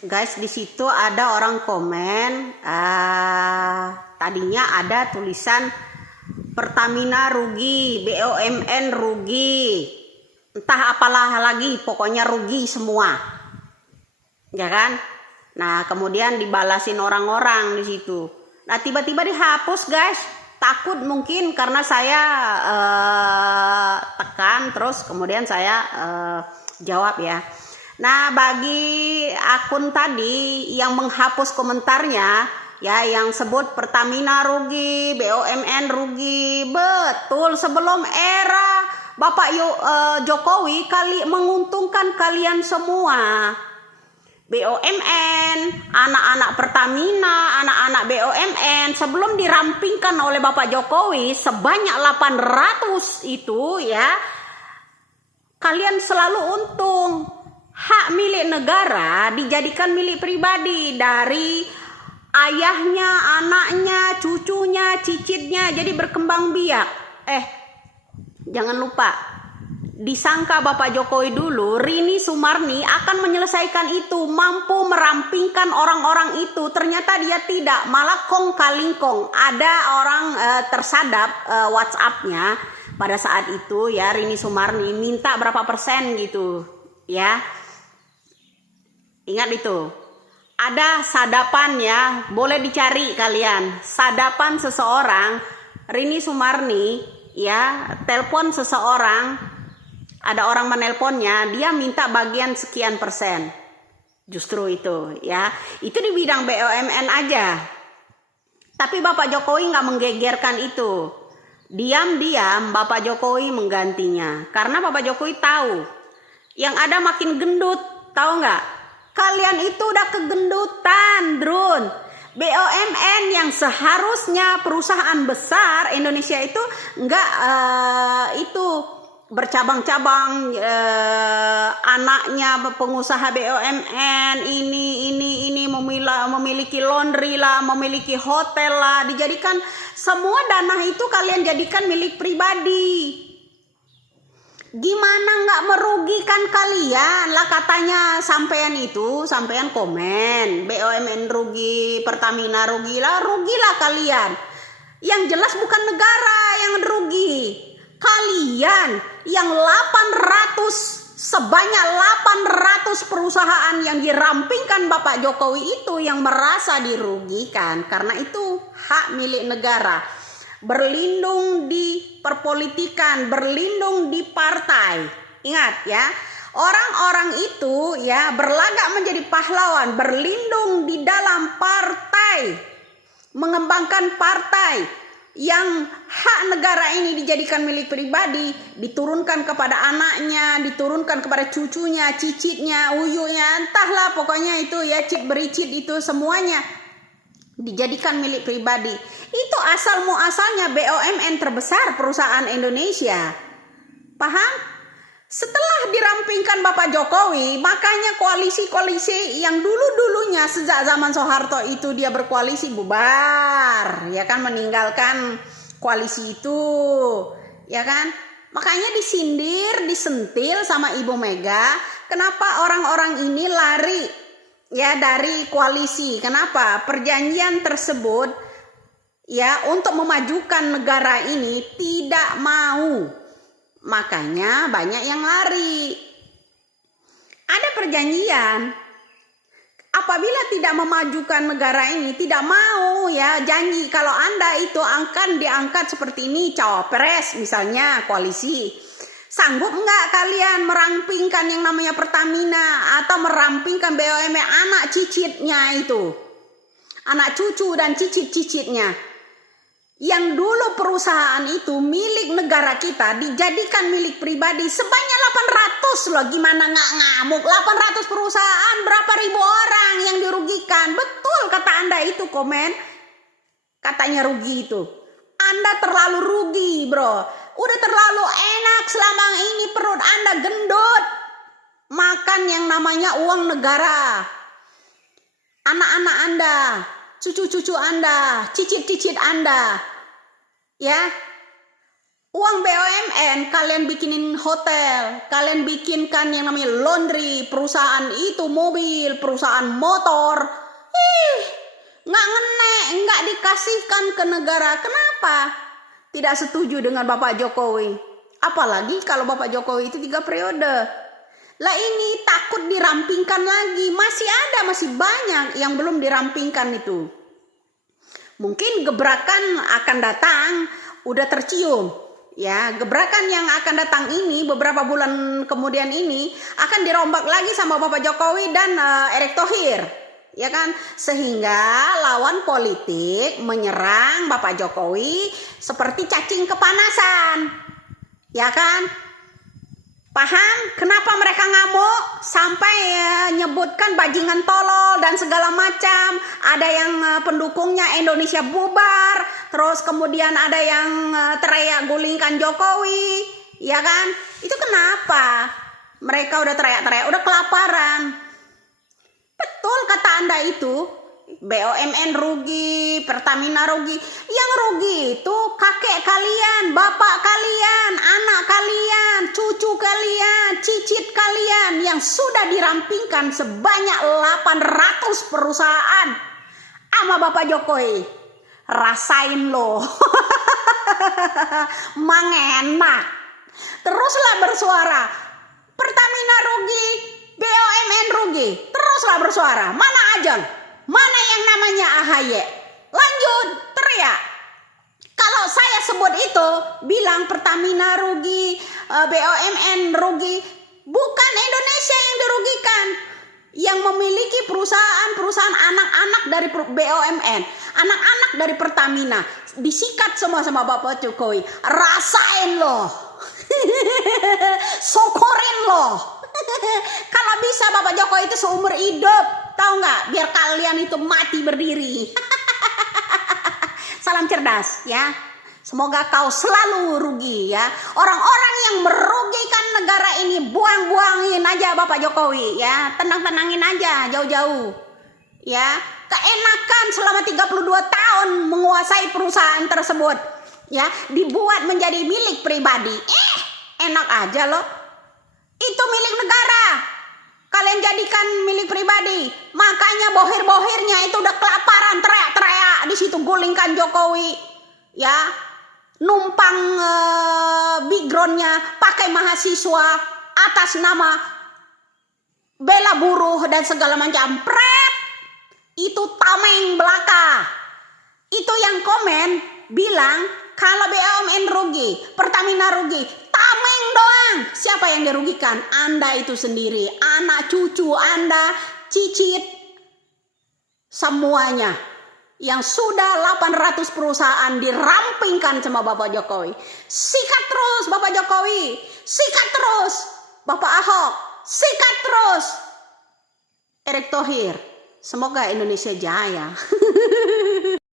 Guys, di situ ada orang komen, tadinya ada tulisan Pertamina rugi, BUMN rugi, entah apalah lagi, pokoknya rugi semua, ya kan? Nah, kemudian dibalasin orang-orang di situ. Nah, tiba-tiba dihapus, guys. Takut mungkin karena saya tekan, terus kemudian saya jawab ya. Nah, bagi akun tadi yang menghapus komentarnya, ya, yang sebut Pertamina rugi, BUMN rugi, betul sebelum era Bapak Jokowi menguntungkan kalian semua. BUMN, anak-anak Pertamina, anak-anak BUMN sebelum dirampingkan oleh Bapak Jokowi sebanyak 800 itu ya, kalian selalu untung. Hak milik negara dijadikan milik pribadi dari ayahnya, anaknya, cucunya, cicitnya, jadi berkembang biak. Jangan lupa, disangka Bapak Jokowi dulu, Rini Sumarni akan menyelesaikan itu, mampu merampingkan orang-orang itu. Ternyata dia tidak, malah kong kaling kong. Ada orang tersadap WhatsApp-nya pada saat itu ya, Rini Sumarni minta berapa persen gitu ya. Ingat itu. Ada sadapan ya, boleh dicari kalian. Sadapan seseorang, Rini Sumarni ya, telepon seseorang, ada orang menelponnya, dia minta bagian sekian persen. Justru itu ya, itu di bidang BUMN aja. Tapi Bapak Jokowi nggak menggegerkan itu. Diam-diam Bapak Jokowi menggantinya. Karena Bapak Jokowi tahu, yang ada makin gendut, tahu nggak? Kalian itu udah kegendutan, Drun. BUMN yang seharusnya perusahaan besar Indonesia itu nggak itu bercabang-cabang, anaknya pengusaha BUMN ini memiliki laundry lah, memiliki hotel lah, dijadikan semua dana itu kalian jadikan milik pribadi. Gimana nggak merugikan kalian lah, katanya sampean komen BUMN rugi, Pertamina rugilah kalian. Yang jelas bukan negara yang rugi, kalian yang sebanyak 800 perusahaan yang dirampingkan Bapak Jokowi itu yang merasa dirugikan. Karena itu hak milik negara, berlindung di perpolitikan, berlindung di partai. Ingat ya, orang-orang itu ya berlagak menjadi pahlawan, berlindung di dalam partai, mengembangkan partai yang hak negara ini dijadikan milik pribadi, diturunkan kepada anaknya, diturunkan kepada cucunya, cicitnya, uyunya, entahlah pokoknya itu ya, cit bericit itu semuanya dijadikan milik pribadi. Itu asal muasalnya BUMN terbesar perusahaan Indonesia. Paham? Setelah dirampingkan Bapak Jokowi, makanya koalisi-koalisi yang dulu-dulunya sejak zaman Soeharto itu dia berkoalisi bubar, ya kan, meninggalkan koalisi itu, ya kan? Makanya disindir, disentil sama Ibu Mega, kenapa orang-orang ini lari ya dari koalisi? Kenapa? Perjanjian tersebut ya untuk memajukan negara ini tidak mau. Makanya banyak yang lari. Ada perjanjian. Apabila tidak memajukan negara ini, tidak mau ya, janji kalau Anda itu akan diangkat seperti ini, cawapres misalnya koalisi. Sanggup nggak kalian merampingkan yang namanya Pertamina atau merampingkan BUMN anak cicitnya itu, anak cucu dan cicit-cicitnya, yang dulu perusahaan itu milik negara kita dijadikan milik pribadi sebanyak 800 loh. Gimana nggak ngamuk? 800 perusahaan, berapa ribu orang yang dirugikan? Betul kata Anda itu komen, katanya rugi itu. Anda terlalu rugi, bro. Udah terlalu enak selama ini, perut Anda gendut makan yang namanya uang negara. Anak-anak Anda, cucu-cucu Anda, cicit-cicit Anda, ya, Uang BUMN kalian bikinin hotel, kalian bikinkan yang namanya laundry, perusahaan itu mobil, perusahaan motor. Nggak ngenek, nggak dikasihkan ke negara. Kenapa? Tidak setuju dengan Bapak Jokowi. Apalagi kalau Bapak Jokowi itu 3 periode. Lah ini takut dirampingkan lagi. Masih banyak yang belum dirampingkan itu. Mungkin gebrakan akan datang, udah tercium. Ya, gebrakan yang akan datang ini beberapa bulan kemudian ini akan dirombak lagi sama Bapak Jokowi dan Erick Thohir. Ya kan? Sehingga lawan politik menyerang Bapak Jokowi seperti cacing kepanasan. Ya kan? Paham kenapa mereka ngamuk sampai nyebutkan bajingan tolol dan segala macam. Ada yang pendukungnya Indonesia bubar, terus kemudian ada yang teriak gulingkan Jokowi, ya kan? Itu kenapa? Mereka udah teriak-teriak, udah kelaparan. Betul kata Anda itu. BUMN rugi, Pertamina rugi. Yang rugi itu kakek kalian, bapak kalian, anak kalian, cucu kalian, cicit kalian yang sudah dirampingkan sebanyak 800 perusahaan sama Bapak Jokowi. Rasain loh. Mangenak. Teruslah bersuara. Pertamina rugi, BUMN rugi. Teruslah bersuara. Mana Ajon? Mana yang namanya AHY? Lanjut, teriak. Kalau saya sebut itu, bilang Pertamina rugi, BUMN rugi, bukan Indonesia yang dirugikan. Yang memiliki perusahaan anak-anak dari BUMN, anak-anak dari Pertamina, disikat semua sama Bapak Jokowi. Rasain loh. Syukurin loh. Kalau bisa Bapak Jokowi itu seumur hidup, tahu nggak? Biar kalian itu mati berdiri. Salam cerdas ya. Semoga kau selalu rugi ya. Orang-orang yang merugikan negara ini buang-buangin aja Bapak Jokowi ya. Tenang-tenangin aja jauh-jauh. Ya, keenakan selama 32 tahun menguasai perusahaan tersebut. Ya, dibuat menjadi milik pribadi. Enak aja loh. Itu milik negara. Kalian jadikan milik pribadi. Makanya bohir-bohirnya itu udah kelaparan, teriak-teriak di situ gulingkan Jokowi. Ya, numpang backgroundnya pakai mahasiswa atas nama bela buruh dan segala macam. Pret. Itu tameng belaka. Itu yang komen bilang kalau BUMN rugi, Pertamina rugi, tameng doang. Siapa yang dirugikan? Anda itu sendiri, anak cucu Anda, cicit, semuanya. Yang sudah 800 perusahaan dirampingkan sama Bapak Jokowi. Sikat terus Bapak Jokowi, sikat terus Bapak Ahok, sikat terus Erick Thohir. Semoga Indonesia jaya.